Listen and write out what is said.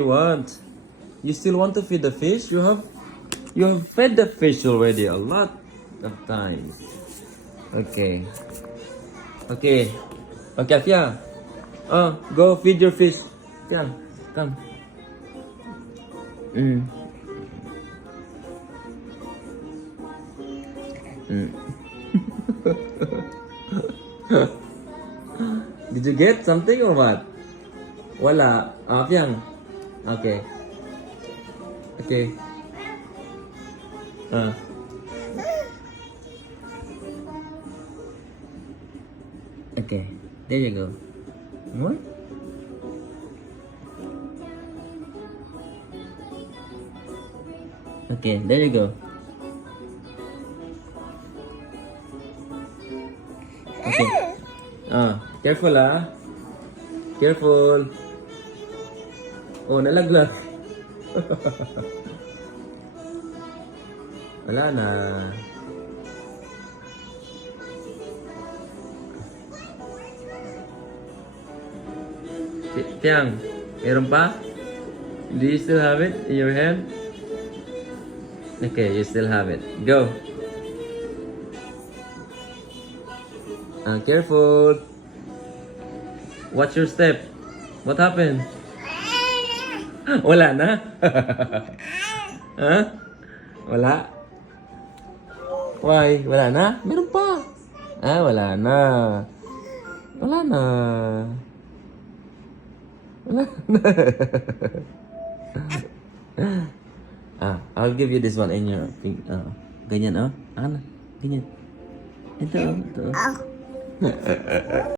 you want? You still want to feed the fish? You have fed the fish already a lot of times. Okay. Okay. Okay, Fia. Go feed your fish. Fia, come. Mm. Mm. Did you get something or what? Wala. Fiang. Okay. Okay. Okay. There you go. What? Okay, there you go. Okay. Careful Careful. Oh, nalaglag. Wala na. Tiang, meron pa? Do you still have it in your hand? Okay, you still have it. Go. Careful. Watch your step. What happened? Wala na? Huh? Wala? Why? Wala na? Meron pa. Wala na. Wala na. Wala na. I'll give you this one in your ganyan, Ganyan. Ito.